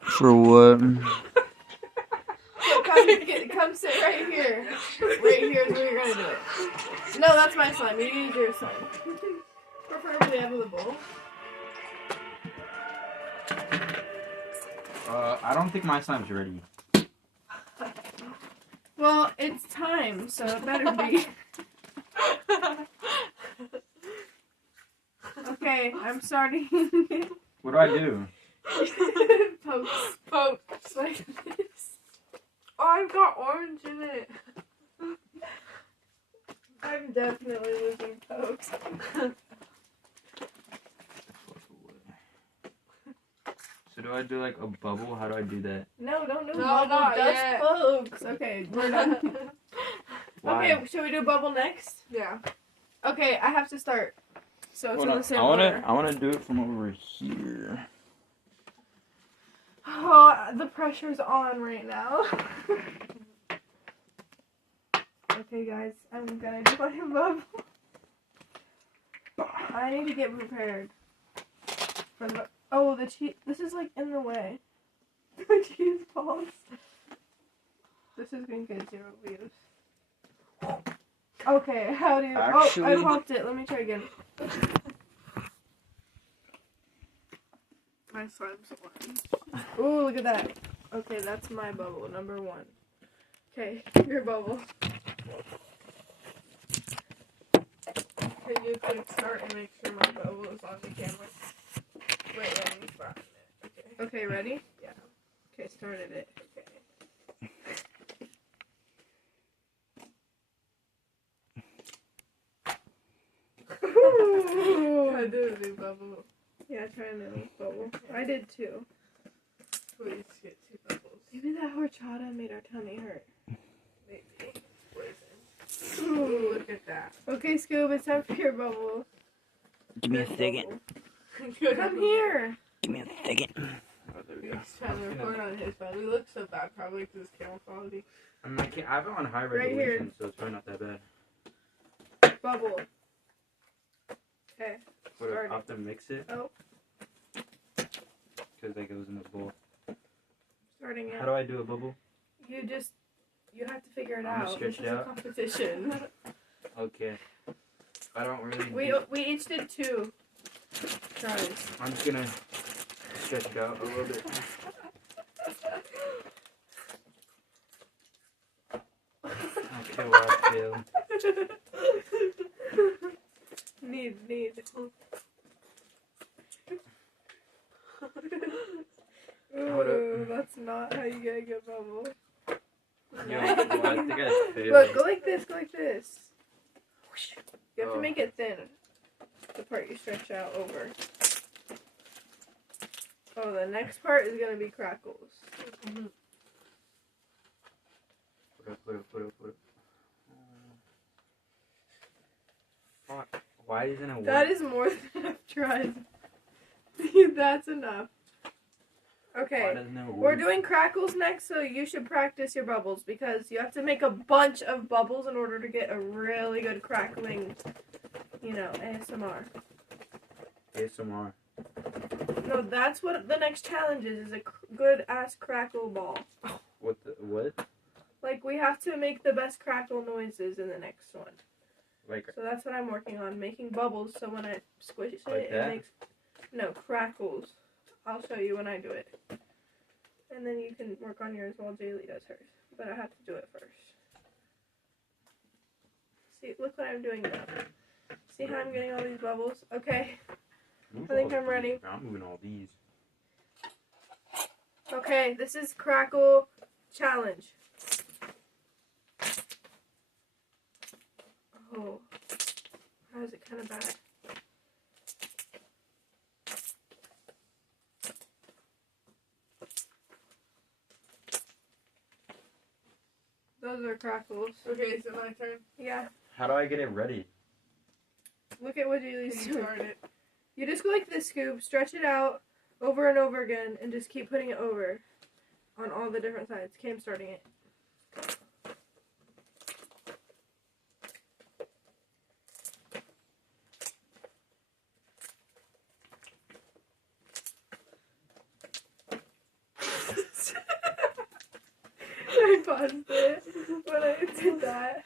For what? So come sit right here. Right here is where you're gonna do it. No, that's my slime. You use your slime. Preferably out of the bowl. I don't think my slime's ready. Well, it's time, so it better be. Okay, I'm starting. What do I do? Pokes like this. Oh, I've got orange in it. I'm definitely losing pokes. So do I do like a bubble? How do I do that? No, don't do No, bubble, not just yet. pokes. Okay, we're done. Why? Okay, should we do bubble next? Yeah. Okay, I have to start. So it's in the same I order. wanna do it from over here. Oh, the pressure's on right now. Okay, guys, I'm gonna do my bubble. I need to get prepared for the. Oh, the cheese. This is like in the way. The cheese balls. This is gonna get 0 views. Okay, how do you? Actually- Oh, I popped it. Let me try again. My slime's orange. Ooh, look at that. Okay, that's my bubble, number 1. Okay, your bubble. Can you click start and make sure my bubble is on the camera? Wait, let me find it. Okay. Okay, ready? Yeah. Okay, started it. Okay. Ooh. I did a new bubble. Yeah, try a new bubble. I did too. Please get 2 bubbles. Maybe that horchata made our tummy hurt. Maybe. Poison. Ooh. Ooh, look at that. Okay, Scoob, it's time for your bubble. Give me a Good second. bubble. Come here. Give me a second. Oh, there we go. He's trying to record on his phone. We look so bad, probably because his camera quality. I have it on high Right resolution, so it's probably not that bad. Bubble. Okay. But I Started. have to mix it. Oh. Because that goes in the bowl. Starting it. How do I do a bubble? You have to figure it I'm gonna out. stretch This it is a out. competition. Okay. I don't really. we each did 2 tries. I'm just gonna stretch it out a little bit. Okay, well, I failed. Need. Ooh, that's not how you get a good bubble. Yo, well, I think I failed. Look, go like this. You have to Oh. make it thin. The part you stretch out over. Oh, the next part is gonna be crackles. Put it. Fuck. Why isn't it working? That is more than enough tries. That's enough. Why Okay. doesn't it work? We're doing crackles next, so you should practice your bubbles because you have to make a bunch of bubbles in order to get a really good crackling, ASMR. ASMR. No, that's what the next challenge is a good ass crackle ball. What? Like, we have to make the best crackle noises in the next one. Like, So that's what I'm working on, making bubbles so when I squish it, Like it that? makes... No, crackles. I'll show you when I do it. And then you can work on yours while Jaylee does hers. But I have to do it first. See, look what I'm doing now. See how I'm getting all these bubbles? Okay. move I think all I'm ready. these. I'm moving all these. Okay, this is crackle challenge. Oh. How is it kind of bad? Those are crackles. Okay, is it my turn? Yeah. How do I get it ready? Look at what Julie's doing. Start it. You just go like this, Scoop, stretch it out over and over again, and just keep putting it over on all the different sides. Okay, I'm starting it. paused it when I did that.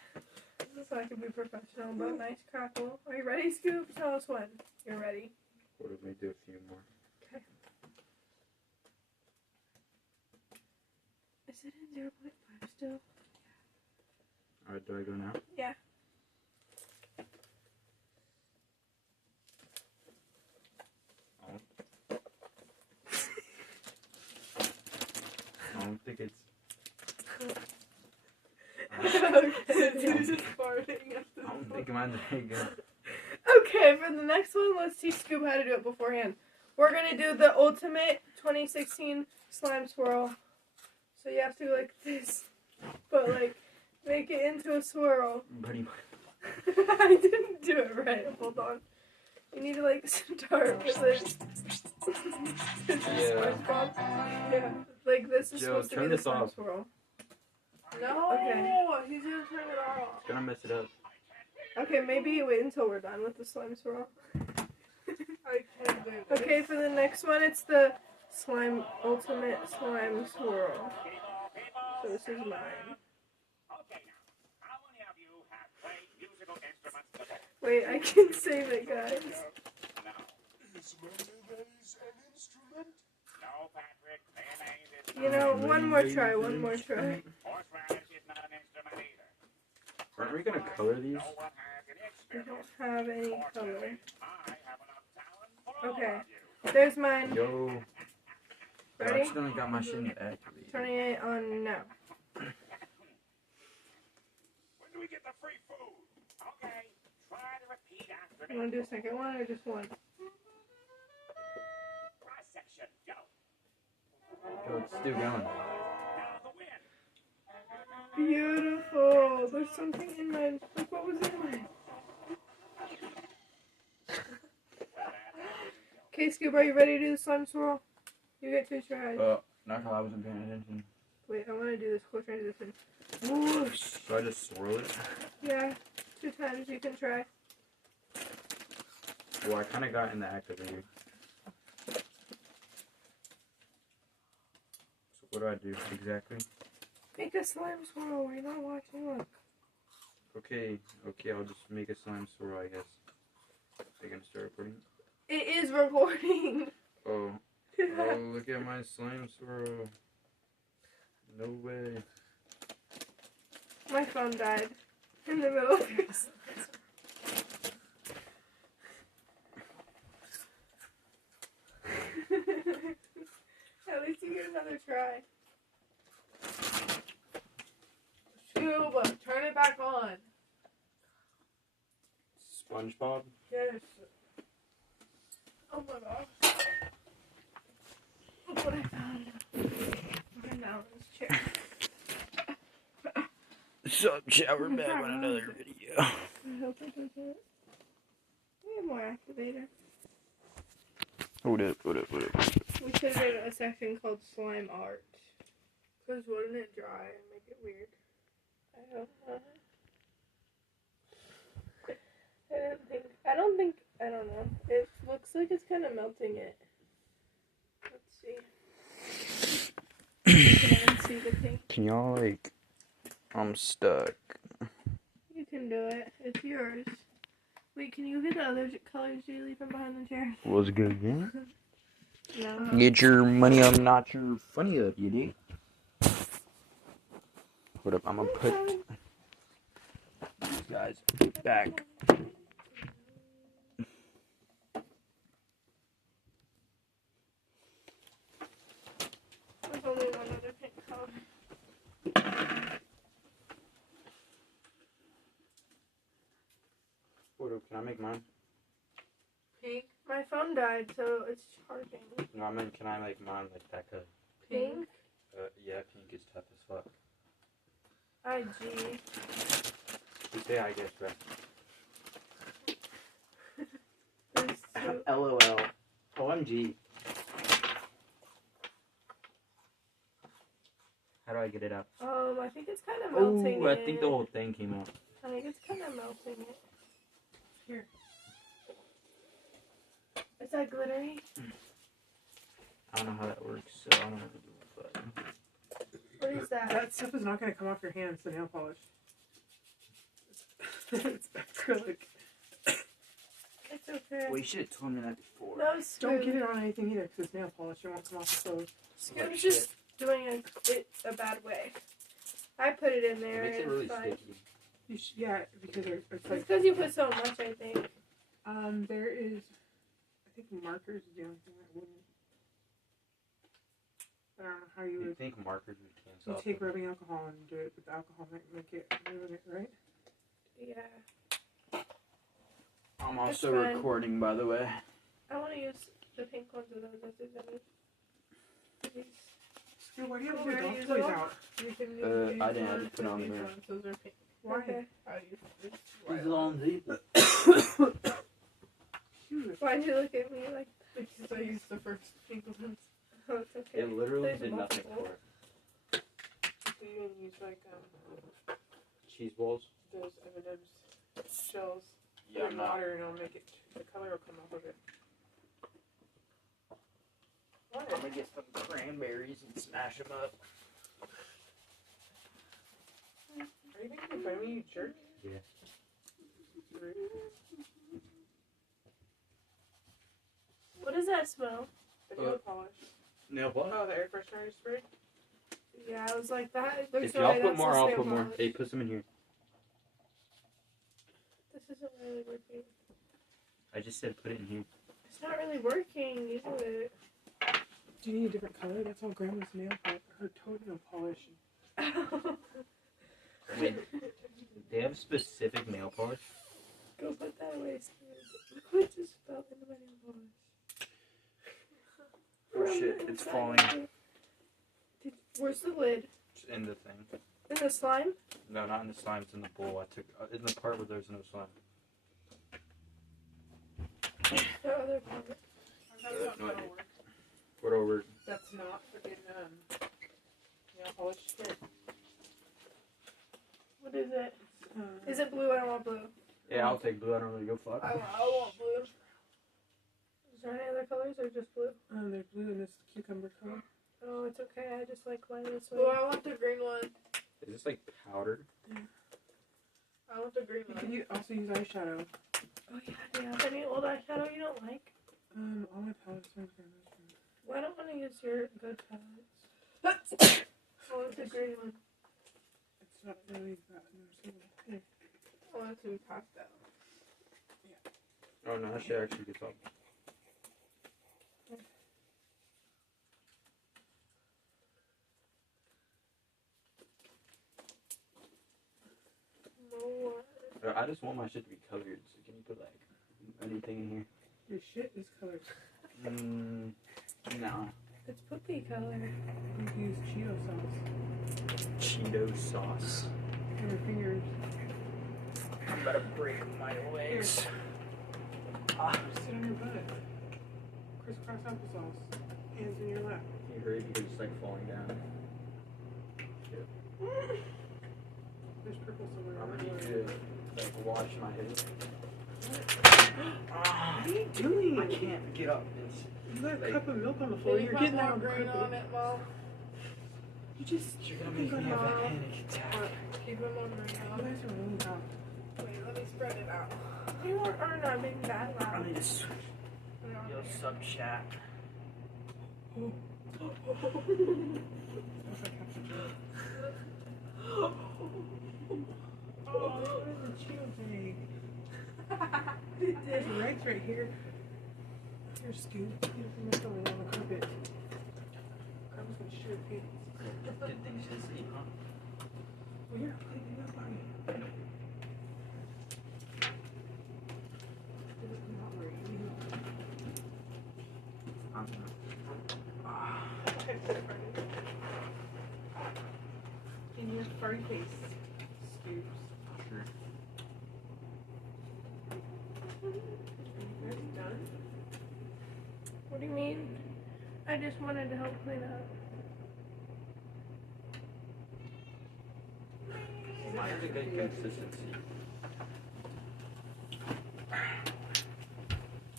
So I can be professional, but nice crackle. Are you ready, Scoop? Tell us when you're ready. What if we do a few more? Okay. Is it in 0.5 still? Alright, do I go now? Yeah. I don't think it's. Okay. He's just farting at I this don't point. think mine's very good. Okay, for the next one, let's teach Scoop how to do it beforehand. We're gonna do the ultimate 2016 slime swirl. So you have to go like this, but like make it into a swirl. Buddy, I didn't do it right. Hold on. You need to like start with it. Yeah. Yeah. Like this is Joe, supposed to turn be the this slime off. swirl. No, Okay. he's gonna turn it off. it's gonna mess it up. Okay, maybe wait until we're done with the slime swirl. I can't do this. Okay, for the next one, it's the ultimate slime swirl. So this is mine. Wait, I can save it, guys. Is mayonnaise an instrument? No, Patrick. Mayonnaise is You know, one more try, one more try. horseradish is not an instrument either. Aren't we gonna color these? No one has an We experiment. don't have any color. I have enough talent for all Okay, of you. there's mine. Yo. I Ready? accidentally got my shit activated. Turning it on now. When do we get the free food? Okay, try to repeat after You me. want to do a second one or just one? Cross section, go. Yo, it's still going. Now the win. Beautiful. There's something in mine. Look what was in mine. Okay, Scoop, are you ready to do the slime swirl? You get 2 tries. Not how I wasn't paying attention. Wait, I want to do this closer into this one. Whoosh. So I just swirl it? Yeah, 2 times you can try. Well, I kind of got in the activator. So what do I do exactly? Make a slime swirl. We're not watching. Look. Okay, I'll just make a slime swirl, I guess. Are you gonna start recording? It is recording. Oh, look at my slime swirl. No way. My phone died in the middle of your slime swirl. At least you get another try. Scuba, turn it back on. SpongeBob? Yes. Oh my gosh. Look what I found. Behind Alan's chair. Sup, shower back on another video. I hope it doesn't. We have more activator. Hold up. We should have made a section called slime art. Because wouldn't it dry and make it weird? I don't know. It looks like it's kind of melting it. Let's see. You can see the pink. Can y'all, like, I'm stuck. You can do it. It's yours. Wait, can you get the other colors you leave from behind the chair? What's good, man? No. Get your money up, not your funny up, you dig? Hold up, I'm gonna put these guys back. There's only one other pink color. Hold up, can I make mine? Pink? My phone died, so it's charging. No, I meant, can I make mine like that color? Pink? Yeah, pink is tough as fuck. IG. You say I guess, right? There's two. LOL. OMG. How do I get it up? I think it's kind of melting Oh, I it. think the whole thing came out. I think it's kind of melting it. Here. Is that glittery? I don't know how that works, so I don't know what to do with that. What are is that? That stuff is not going to come off your hands, the nail polish. It's acrylic. It's okay. Well, you should have told me that before. No, Don't get Scoob. it on anything either, because it's nail polish. It won't come off the clothes. Scoob's just doing it a bad way. I put it in there. It makes it and really it's fine. sticky. You yeah, because it's It's like... because you put so much, I think. There is... I think markers is the only thing that wouldn't... I don't know how you You would... think markers would cancel You out take the- rubbing alcohol and do it, but the alcohol might make it ruin it, right? Yeah. I'm It's also fine. recording, by the way. I want to use the pink ones of those if there's any. These. Dude, why do you have Oh, all the very dog usable. toys out? You can use I these didn't have to ones put on and there. these ones. Those are pink. Why? Okay. I use this. Cute. Why'd you look at me like Because I used the first pink ones. oh, it's okay? It literally There's did nothing multiple. for it. You can use like Cheese balls? those M&M's shells. Yeah, Put I'm in not. water and it'll make it. The color will come off of it. What? I'm gonna get some cranberries and smash them up. Are you making fun of me, you jerk? Yeah. Rude. What does that smell? The nail polish. Nail polish? Oh, the air freshener you sprayed? Yeah, I was like that. Looks If y'all alright, put that's more, the I'll nail put more. polish. Hey, put some in here. This isn't really working. I just said put it in here. It's not really working, is it? Do you need a different color? That's all Grandma's nail polish. Her toenail polish. Wait, they have specific nail polish? Go put that away, Scoob. Look what just fell into my nail polish. Oh shit, it's falling. Where's the lid? It's in the thing. In the slime? No, not in the slime, it's in the bowl. I took in the part where there's no slime. The other part. That's not No gonna idea. work. Put over. That's not freaking nail polish. Here. What is it? It's, Is it blue? I don't want blue. Yeah, I'll take blue. I don't really go fuck. I want blue. Is there any other colors or just blue? there's blue in this cucumber color. Oh, it's okay. I just like mine this way. Oh, I want the green one. Is this like powder? I want the green one. You can also use eyeshadow. Oh yeah, do you have any old eyeshadow you don't like? All my palettes are Grandma's. Well, I don't want to use your good palettes. I want the green one. It's not really that noticeable. Here. I want it to be passed out. Oh no, that shit actually gets up. No. I just want my shit to be colored. So can you put like anything in here? Your shit is colored. No. It's poopy color. You can use Cheeto sauce. Cheeto sauce. On your fingers. I'm about to break my legs. Sit on your butt. Crisscross applesauce. Hands in your lap. Can you hurry because it's like falling down? There's purple somewhere. I'm gonna need you to like wash my head. What are you doing? I can't get up. It's You got a like- cup of milk on the floor. You're getting that green on carpet. it, Mom. You just. you're gonna make me have a panic attack. Keep them on You right guys are really hot. Wait, let me spread it out. You are not being that I loud. need to switch. Yo, sub chat. Oh, what is the Cheeto thing? There's rights right here. Here, Scoop. Get some milk on the carpet. Grandma's gonna shit her pants. Good things to see, huh? Well, you're not cleaning up, are you? It doesn't not worry. In your furry face, Scoops. Sure. Are you guys done? What do you mean? I just wanted to help clean up. Mine's a good consistency.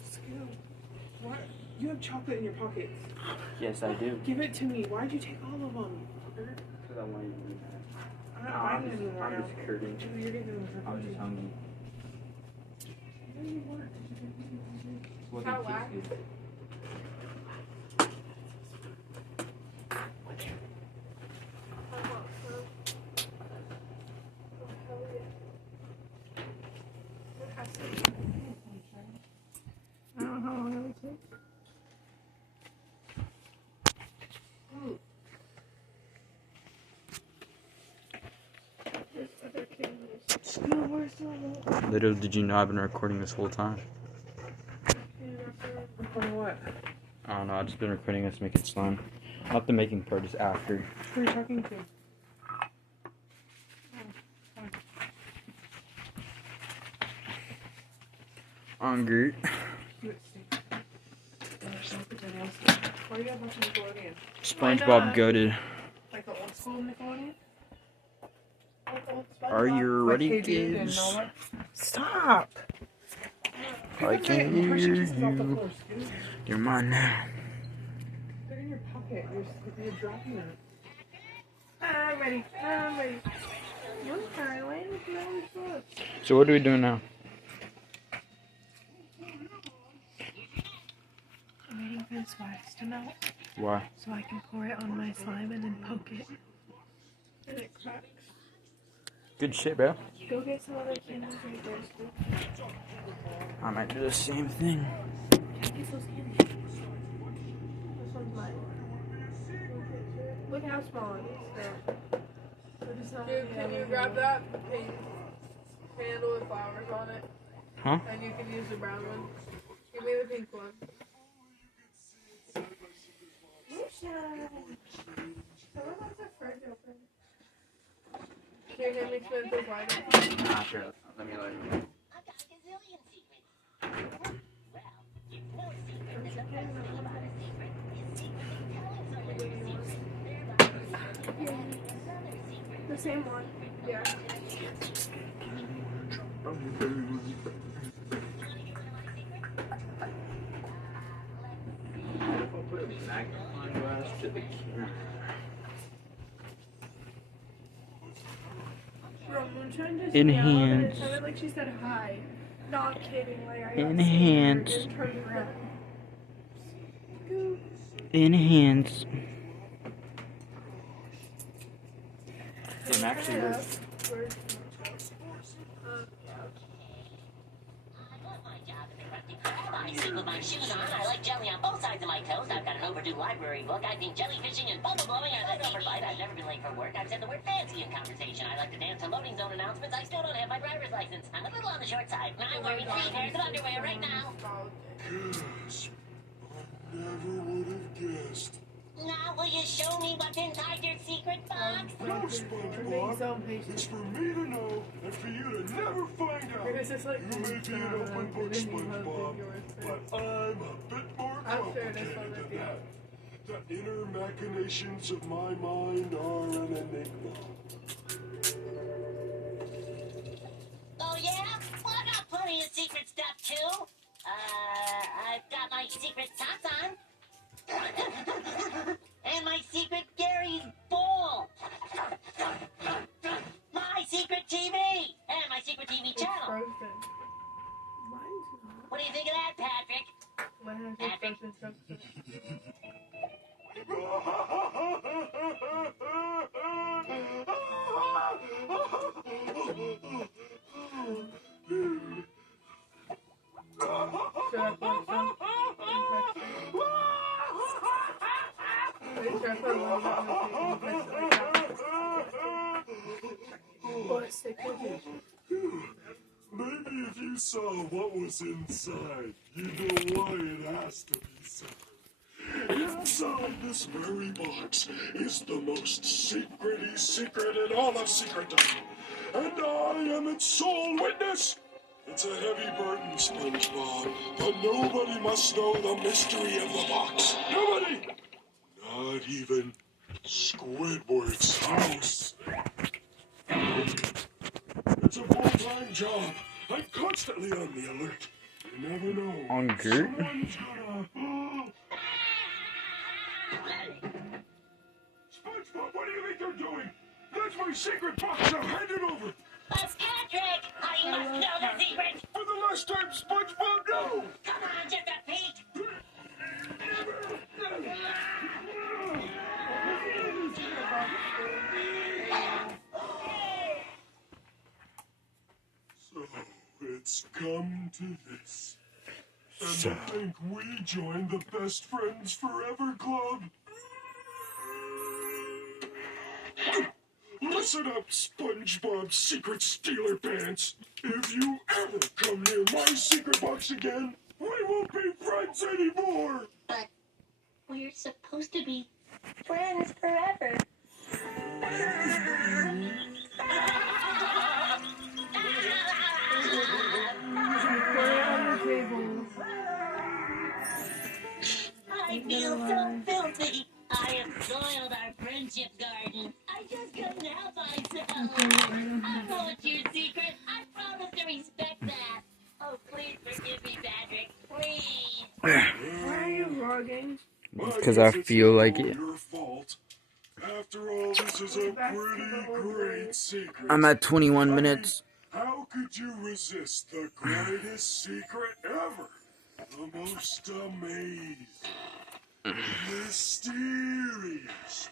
Scoop. What? You have chocolate in your pockets. Yes, I do. Give it to me. Why'd you take all of them? fucker? because I want you to do that. I'm No, not I'm buying just, anything right I'm now. just kidding. You're getting the I'm just hungry. No, you weren't. What How did wacky. you do? I don't know how long it would take. There's other cameras. No, we're still Little did you know I've been recording this whole time. Recording what? I don't know, I've just been recording us making slime. Not the making part, just after. Who are you talking to? Hungry. Let's see. Why are you guys watching Nickelodeon? SpongeBob not? goated. Like the old school Nickelodeon? Are you ready, Like Hey Dude and kids? all that? Stop! I can hear you. Floor, You're mine now. they're in your pocket. You're dropping them. I'm ready. I'm ready. You're fine. Why didn't you always look? So what are we doing now? I'm waiting for this wax to melt Why? so I can pour it on my slime and then poke it. And it cracks. Good shit, bro. Go get some other candies right there, Scoop. I might do the same thing. Can I get those candies? This one's mine. Look how small it is. Dude, can you grab that pink candle with flowers on it? Huh? And you can use the brown one. Give me the pink one. Can you hand me Samantha's lighter? Nah, sure. Let me light it. I've got a gazillion secrets. Well, if no secret is the best thing about a secret is secretly telling someone your secret, thereby revealing another secret. The same one. Yeah. I'll put a magnifying glass to the camera. Bro, Moonshine just Enhance. yelled and it sounded like she said hi. Not kidding. Like I got Enhance. scared and turned around. Scoop. Enhance. I'm Turn actually it really. up. Where's I love my job at the Krusty Krab. I sleep with my shoes on. I like jelly on both sides of my toes. I've got an overdue library book. I think jellyfishing and bubble blowing are the silver fight. I've never been late for work. I've said the word fancy in conversation. I like to dance to loading zone announcements. I still don't have my driver's license. I'm a little on the short side. I'm wearing 3 pairs of underwear right now. Gasp. I never would have guessed. Now will you show me what's inside your secret box? No, I'm being so SpongeBob. impatient. It's for me to know and for you to never find out. It's just like You may be an open book, SpongeBob, but I'm a bit more I'll share this complicated one with than you. that. The inner machinations of my mind are an enigma. Oh yeah? Well, I got plenty of secret stuff too. I've got my secret socks on. And my secret Gary's bowl. My secret TV. And my secret TV It's channel. frozen. What do you think of that, Patrick? Mine has frozen. Shut up, Alexa. Wait, try for a little bit. What's the cookie? Maybe if you saw what was inside, you'd know why it has to be so. Inside this very box is the most secrety secret in all of secretdom. And I am its sole witness. It's a heavy burden, SpongeBob, but nobody must know the mystery of the box. Nobody! Not even Squidward's house. It's a full-time job. I'm constantly on the alert. You never know. On Gert? Someone's gonna... SpongeBob, what do you think you're doing? secret box now. Hand it over. But Patrick, I must know the secret. For the last time, SpongeBob, no. Come on, just a peek. So it's come to this. And I think we joined the Best Friends Forever Club. Listen up, SpongeBob Secret Stealer Pants. If you ever come near my secret box again, we won't be friends anymore. But we're supposed to be friends forever. Put it on the table. I feel so filthy. I have soiled our friendship garden. I just couldn't help myself. I want your secret. I promise to respect that. Oh, please forgive me, Patrick. Please. Why are you vlogging? Because I feel like it. Your fault. After all, this is a pretty great secret. I'm at 21 minutes. How could you resist the greatest secret ever? The most amazing, mysterious,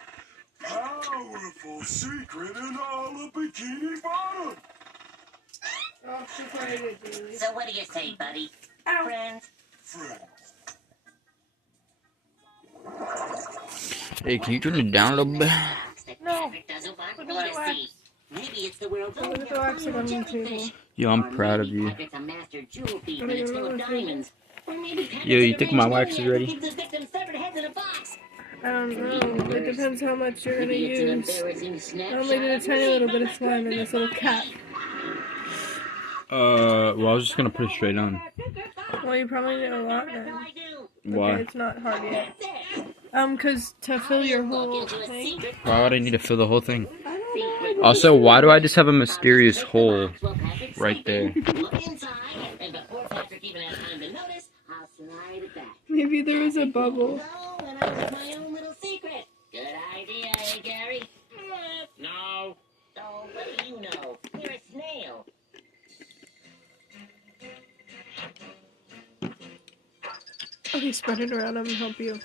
powerful secret in all of Bikini Bottom. Oh, she played it, Julie. So what do you say, buddy? Ow. Friends? Friends. Hey, can you turn it down a little bit? No. Patrick doesn't want Look me at the to wax. see. Maybe it's the world's Look only at the wax albino on the jellyfish. table. Yo, Or I'm proud of maybe you. Patrick's a master jewel thief Gotta and it's get full rid of of the diamonds. Or maybe Patrick's Yo, you a think my deranged wax is maniac ready? who keeps his victims' severed heads in a box. I don't know. It depends how much you're gonna Maybe it's an use. embarrassing I snapshot only did a of tiny me little from bit of the slime in this little cat. Well, I was just gonna put it straight on. Well, you probably need a lot What do then. I do? Why? Okay, it's not hard yet. That's it. Cause to fill your I will whole look into a thing. secret Why would I need to fill the whole thing? I don't secret know. Also, why do I just have a mysterious I'll just hole take the box while Patrick's right there? sleeping, look inside, and before Patrick even has time to notice, I'll slide it back. Maybe there was a bubble. No, and I was my own little secret. Good idea, eh, Gary? No. Oh, what do you know? You're a snail. Okay, spread it around. I'm gonna help you.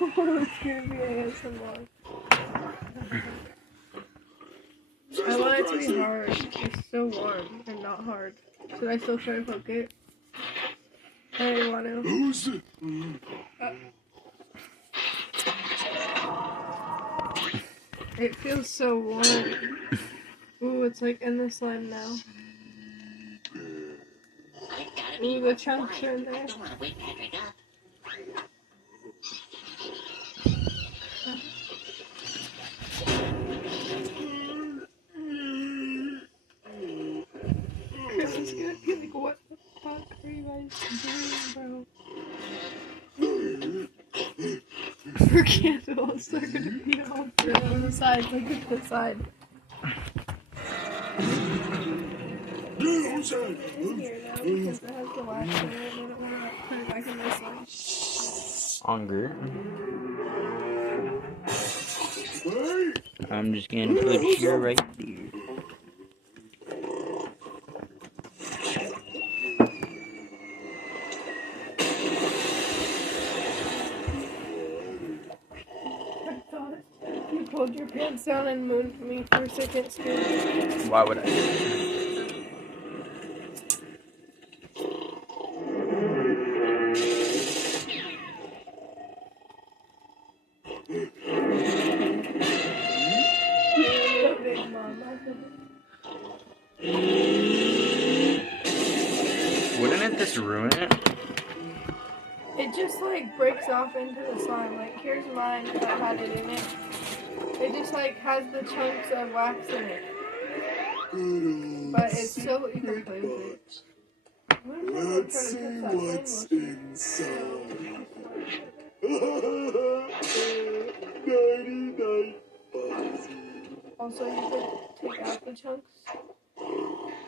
Oh, it's gonna be ASMR. I want it to be hard. It's so warm and not hard. Should I still try to poke it? I don't want to. Who's it? It feels so warm. Ooh, it's like in the slime now. I've gotta be Ooh, the chunks are in quiet. I there. don't want to wake Patrick up. Chris is gonna be like, what the fuck are you guys doing, bro? For candles, they're gonna be all good on the sides, like at the side. Who's that? In here now, because it has the wax in it, and I don't wanna put it back in this one. Hungry. Hey! I'm just gonna put it here right there. I thought you pulled your pants down and moved me for a second, Scooby. Why would I? Big Mama. Wouldn't it just ruin it? It just like breaks off into the slime. Like here's mine that had it in it. It just like has the chunks of wax in it. But it's still you can play with it. Let's see what's inside. Nighty-night, Fuzzy. Also, you could take out the chunks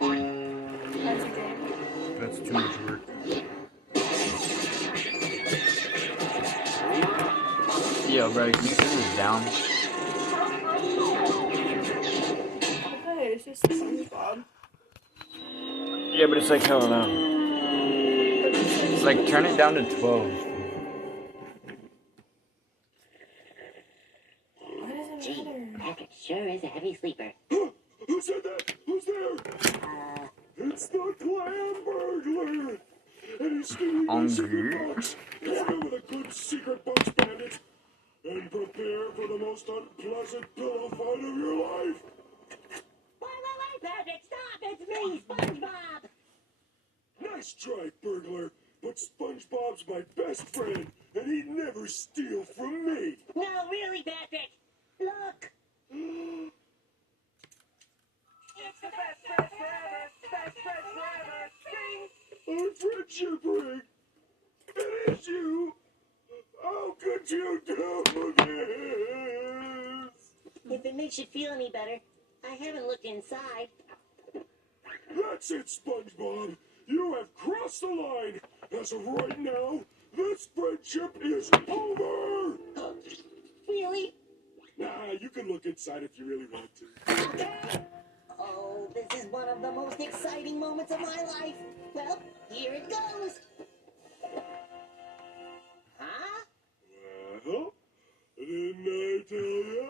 as a game. That's too much work. Yo, bro, can you turn this down? Okay, it's just SpongeBob. Yeah, but it's like hella loud. It's like turn it down to 12. Why does it Gee, matter? Patrick sure is a heavy sleeper. Who said that? Who's there? It's the clam burglar! And he's stealing my secret box! Get him with a good secret box, bandit! And prepare for the most unpleasant pillow fight of your life! Wait, Patrick, stop! It's me, SpongeBob! Nice try, burglar, but SpongeBob's my best friend, and he'd never steal from me! No, really, Patrick! Look! It's the best friend forever! Best friend forever! Sing! Our friendship ring! It is you! How could you do this? If it makes you feel any better, I haven't looked inside. That's it, SpongeBob! You have crossed the line! As of right now, this friendship is over! Really? Nah, you can look inside if you really want to. Oh, this is one of the most exciting moments of my life. Well, here it goes. Huh? Well, didn't I tell you?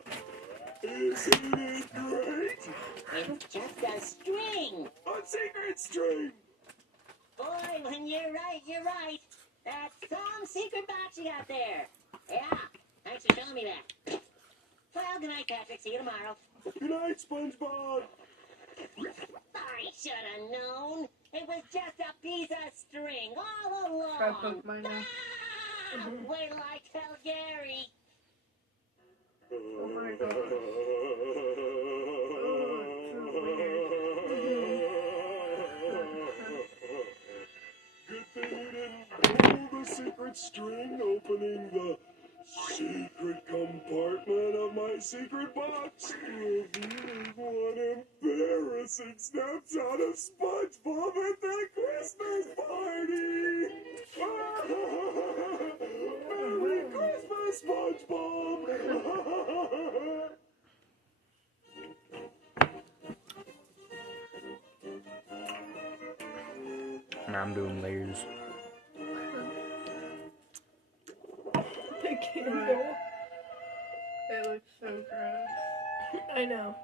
Isn't it great? It's just a string. A secret string! Boy, when you're right. That's some secret box you got there. Yeah, thanks for showing me that. Well, good night, Patrick. See you tomorrow. Good night, SpongeBob! I should have known. It was just a piece of string all along. Try poke mine out. Ah! Wait till I tell Gary. Oh my god. Good thing you didn't pull the secret string opening the secret compartment of my secret box. Revealing one embarrassing snapshot of SpongeBob at the Christmas party. Merry Christmas, SpongeBob! Now I'm doing layers. The candle. It looks so gross. I know.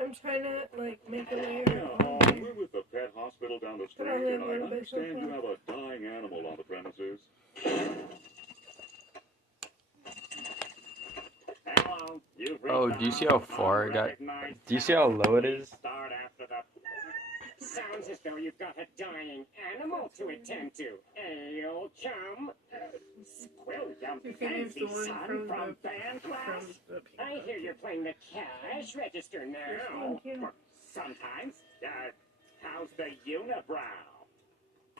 I'm trying to like make a layer. Yeah, we're with the pet hospital down the street, But I and I live with understand you myself. have a dying animal on the premises. Hello, you've Oh, do you see how far it got? Do you see how low it is? Start after the... Sounds as though you've got a dying animal to attend to. Hey, old chum. Squill, You you can use fancy the one son from from the band class. from the I hear you're playing the cash register now. Thank you. Sometimes. How's the unibrow?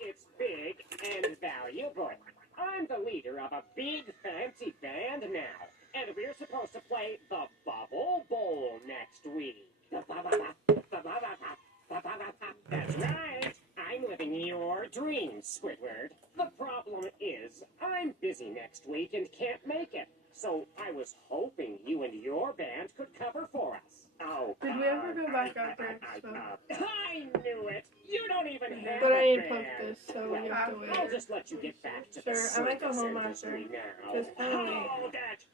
It's big and valuable. I'm the leader of a big fancy band now, and we're supposed to play the Bubble Bowl next week. That's right. I'm living your dreams, Squidward. The problem is, I'm busy next week and can't make it. So I was hoping you and your band could cover for us. Oh, Did we ever go back out there? So. I knew it. You don't even have But I a ain't band. plugged this, so we have to I'll wait. just let you get back to the Sure, I might go circus home industry after. now. Just kinda late. Oh, that.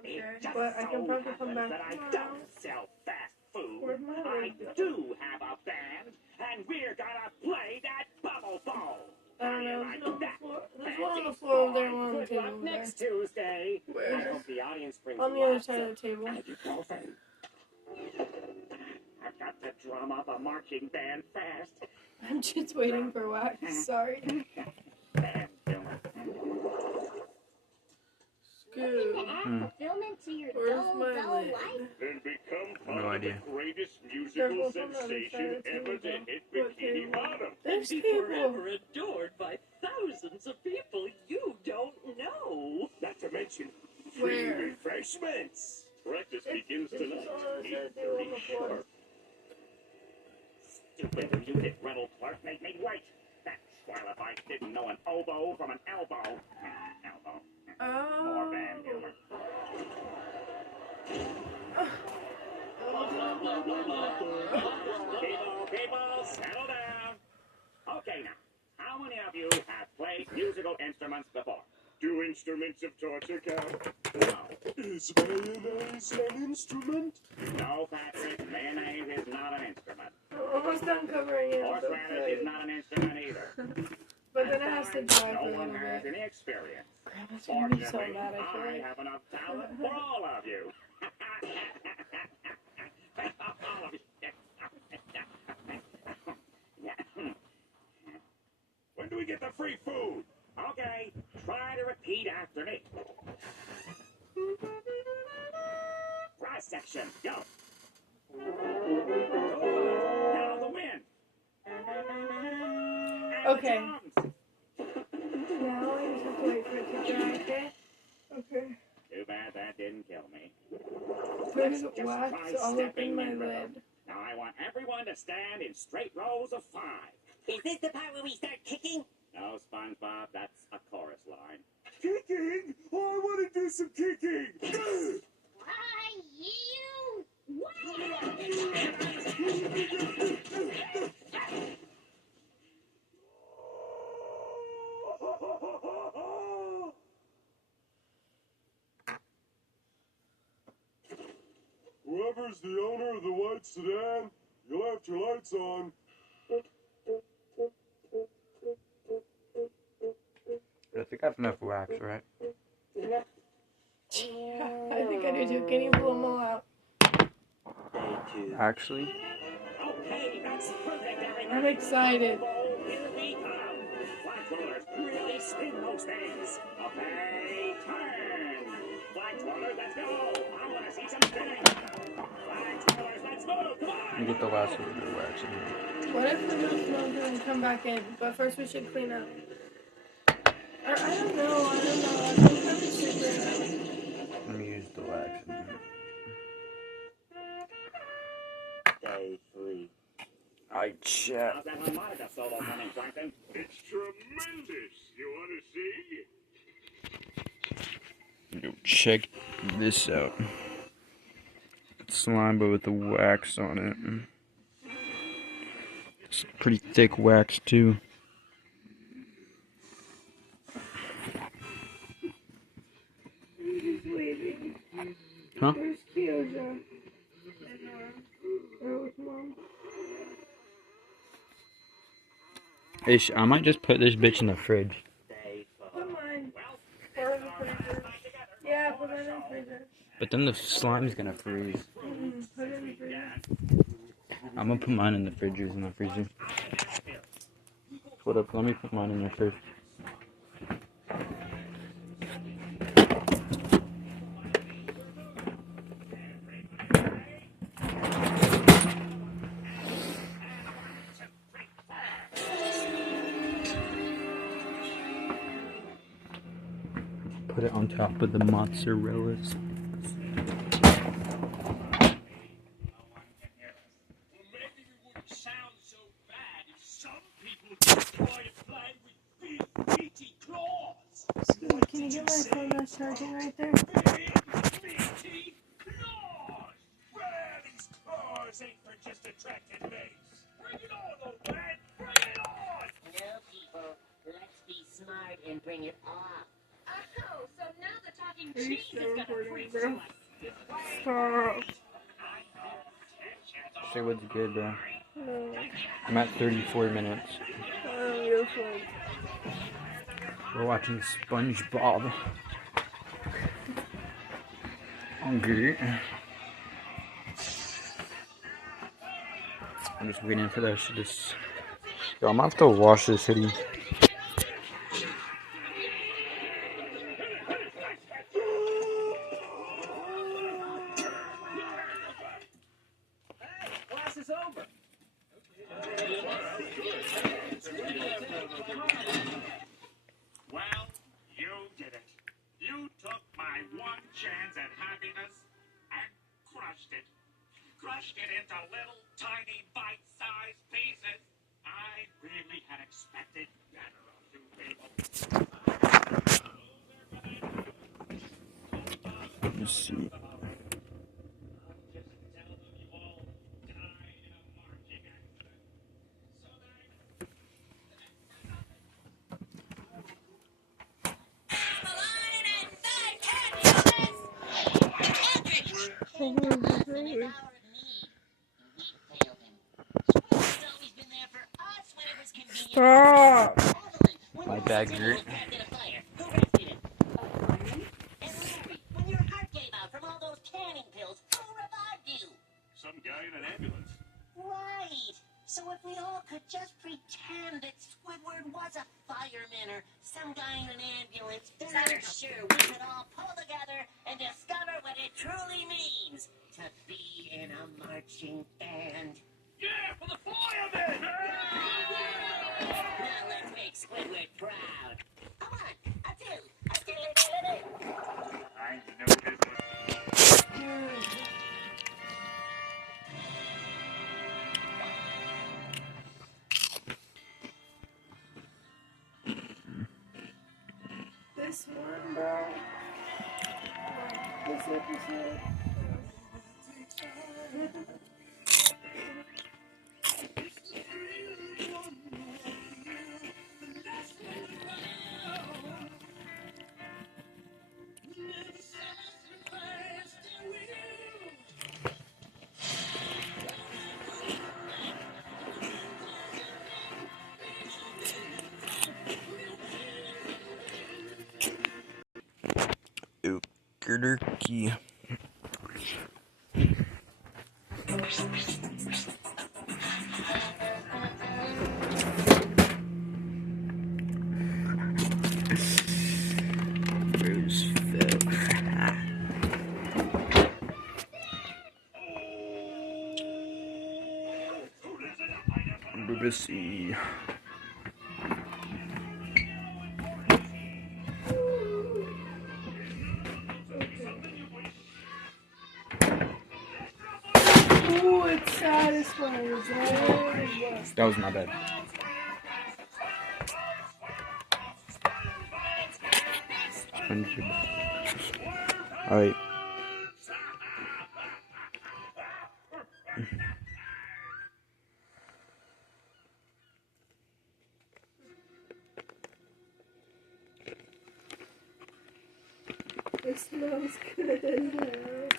Okay, It just but I can so probably come happens back that I tomorrow. don't sell fast food. Where'd my I leg go? do have a band, and we're gonna play that Bubble Bowl. I don't know. Like There's one on the that. floor. There's one on the floor over there and one on the Good table luck over there. next Tuesday. Where? I hope the audience brings On the other lots side of the table. ibuprofen. I've got to drum up a marching band fast. I'm just waiting for wax. Sorry. Band filler. Good. Fulfillment to your Where's dull, my dull lid? life. And become No part of idea. the greatest musical Careful from the other side sensation of the ever to table. hit What Bikini table? Bottom. This be table. forever adored by thousands of people you don't know. Not to mention free Where? refreshments. Breakfast begins tonight, on the table on the 8:30 floor. sharp. Stupid muted Ronald Clark made me wait. That Well, if I didn't know an oboe from an elbow. Elbow. More Van humor. People, settle down. Okay, now, how many of you have played musical instruments before? Do instruments of torture count? No. Is mayonnaise an instrument? No, Patrick, mayonnaise is not an instrument. I'm almost done covering it. Horseradish is not an instrument either. But then it has to dry for No a little one has bit. any experience. Grandma's gonna be so Fortunately, mad, I feel I like. have enough talent for all of you. All of you. When do we get the free food? Okay, try to repeat after me. Cross section, go. Good. Now the wind. And Okay. the drums. Now I just have to wait for it to dry, okay? Okay. Too bad that didn't kill me. There's Just wax try all up stepping in my in rhythm. lid. Now I want everyone to stand in straight rows of 5. Is this the part where we start kicking? No, SpongeBob, that's a chorus line. Kicking? Oh, I want to do some kicking. Why, you? Whoever's the owner of the white sedan, you left your lights on. I think I have enough wax, right? I think I do too. Can you blow them all out? Actually, Okay, that's perfect, everybody. I'm excited. Oh, here we come. Flag rollers, really spin those things. Okay, turn. Flag rollers, let's go. I want to see some spinning. Flag rollers, let's move. Come let on. me get the last little bit of wax in here. What if the milk doesn't come back in? But first we should clean up. Or I don't know. I think I would secret. Let me use the wax in here. Day 3. I check. How's that harmonica solo coming, Plankton? It's tremendous. You want to see? Yo, check this out. It's slime, but with the wax on it. It's pretty thick wax too. He's leaving. Huh? Where's Kyoja? Oh, with Mom. Ish, I might just put this bitch in the fridge. Day 4. Put mine. Or in the freezer. Yeah, put mine in the freezer. But then the slime's gonna freeze. Put it in the freezer. I'm gonna put mine in the freezer. Hold up, let me put mine in there first. Put it on top of the mozzarellas. Maybe it wouldn't sound so bad if some people just try to play with big, meaty claws. Can you get my phone that's charging right there? Big, meaty claws! Well, these claws ain't for just attracting mates. Bring it on, old man! Bring it on! No, people. Let's be smart and bring it off. Oh, so now the talking Are you cheese still is gonna recording, freeze bro? to us. Stop. Say what's good, bro. No. I'm at 34 minutes. You're fine. We're watching SpongeBob. Okay. I'm just waiting for that shit to. Yo, I'm gonna have to wash this hoodie. Class is over. Well, you did it. You took my one chance at happiness and crushed it. Crushed it into little tiny bite-sized pieces. I really had expected better of you people. Let's see. Stop. My bad, Gert. When your heart gave out from all those canning pills, who revived you? Some guy in an ambulance. Right. So if we all could just pretend that Squidward was a fireman or some guy in an ambulance, then I'm sure we could all pull together and discover what it truly means to be in a marching band. Yeah, for the firemen! Now let's make Squidward proud. Come on, a two, a diddly-diddly-doo. I know this one. This one, bro. This episode. Okie Rose fell. BBC. Ooh, it's satisfying. That was my bad. Alright. It smells good.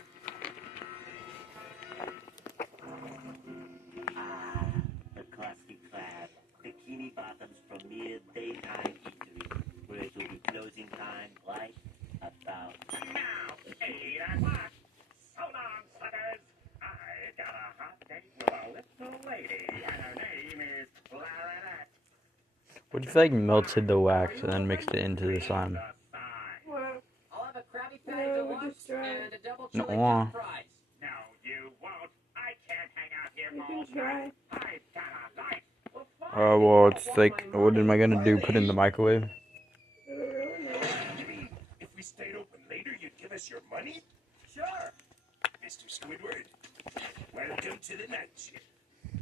The Krusty Krab, Bikini Bottom's premier daytime eatery, where it will be closing time like about Now, 8 o'clock. So long, suckers. I got a hot date with a little lady, and her name is Clarinet. What if like melted the wax and then mixed it into the slime? What? I'll have a Krabby Patty No, we deluxe just tried. and a double No. chili chicken fries. No, you won't. I can't hang out here You all can try. night. I've got a life. Well, fine. Oh, well, it's like, what am I gonna do? Put it in the microwave? You mean, if we stayed open later, you'd give us your money? Sure. Mr. Squidward, welcome to the night shift.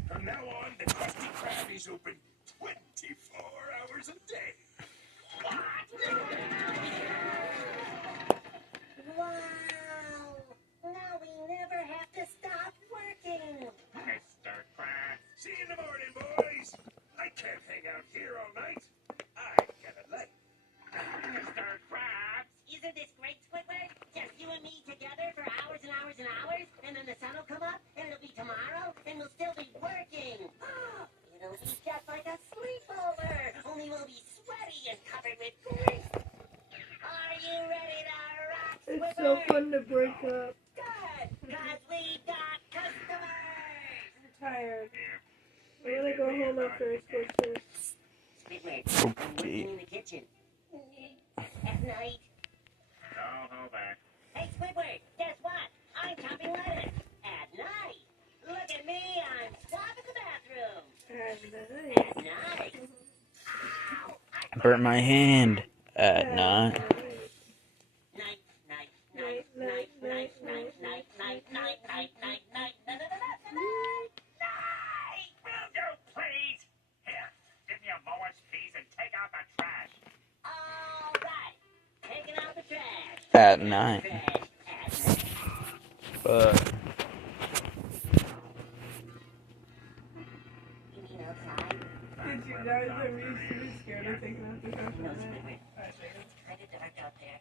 From now on, the Krusty Krab is open 24 hours a day. wow! Now we never have to stop working. Mr. Krabs, see you in the morning, boys. I can't hang out here all night. I've got a life. Mr. Krabs. Isn't this great, Squidward? Just you and me together for hours and hours and hours, and then the sun will come up, and it'll be tomorrow, and we'll still be working. It'll be just like a sleepover, only we'll be sweaty and covered with grease. Are you ready to rock, Squidward? It's so fun to break up. Good, because we got customers. I'm tired. I'm gonna go home after I squish this. Squidward, I'm Okay. working in the kitchen. At night. Hold back. Hey, Squidward, guess what? I'm chopping lettuce. At night. Look at me, I'm swabbing the bathroom. At night. Ow! Burnt my hand at night. Night, night, night, night, night, night, night, night, night, night, night, night, night, night, night, night. Will you please? at night. But Did you guys ever used to be scared of taking out the trash at night? Kind of dark out there.